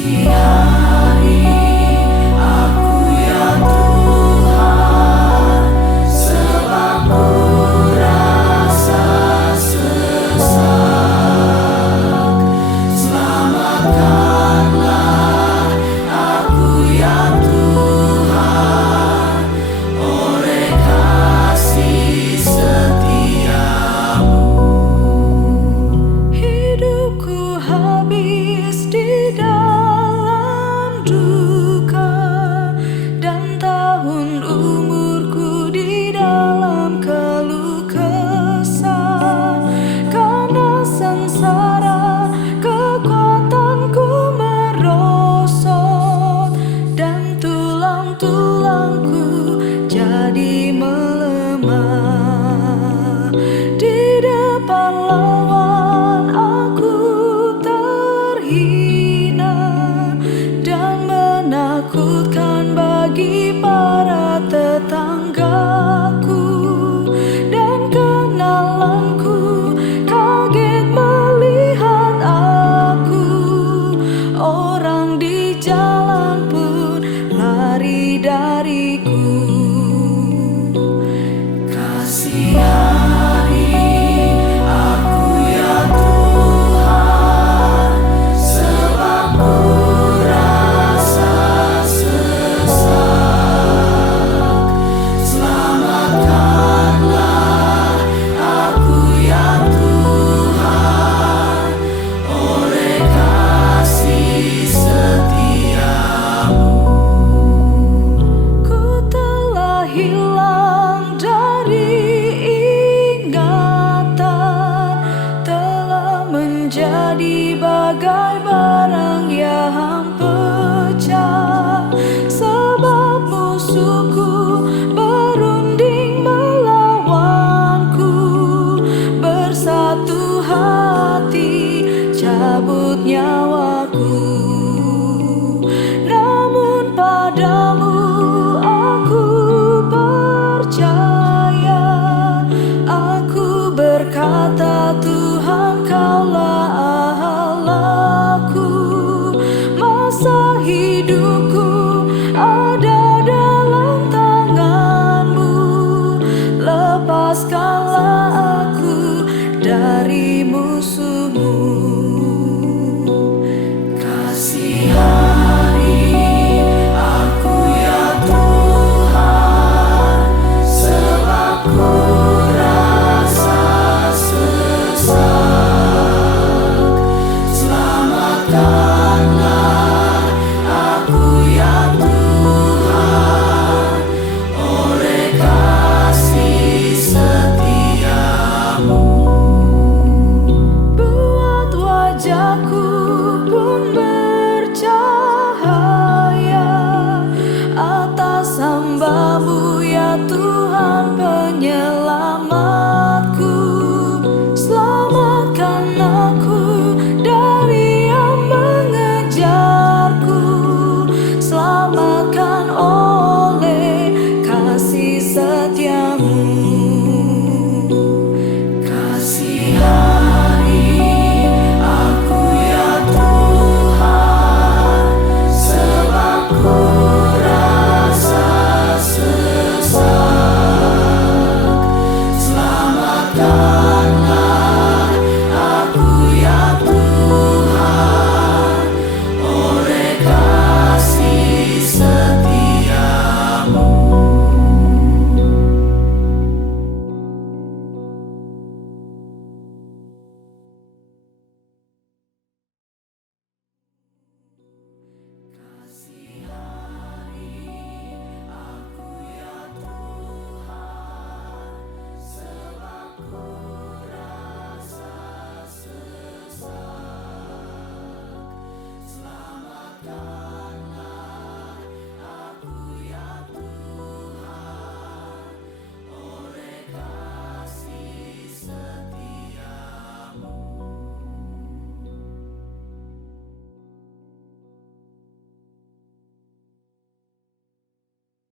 Kasihani aku ya Tuhan, sebab ku rasa sesak. Selamatkanlah aku ya Tuhan, oleh kasih setiamu. Hidupku habis di dalam duka, dan tahun umurku di dalam keluh kesah. Karena sengsara kekuatanku merosot, dan tulang-tulangku jadi melemah. Di depan lawan aku terhina dan menakutkan bagi para tetanggaku, dan kenalanku kaget melihat aku. Orang di jalan pun lari dariku. Kasihani aku ya Tuhan, sebab ku rasa sesak. Selamatkanlah aku ya Tuhan, oleh kasih setiamu. Ku telah hilang dari ingatan, telah menjadi bagai barang yang pecah. Sebab musuhku berunding melawanku, bersatu hati cabut nyawaku. Namun padamu aku percaya, aku berkata, Tuhan kaulah Allahku. Masa hidupku ada dalam tangan-Mu, lepaskanlah aku dari musuh-Mu. Kasihani aku ya Tuhan, sebab ku rasa sesak. Selamatkan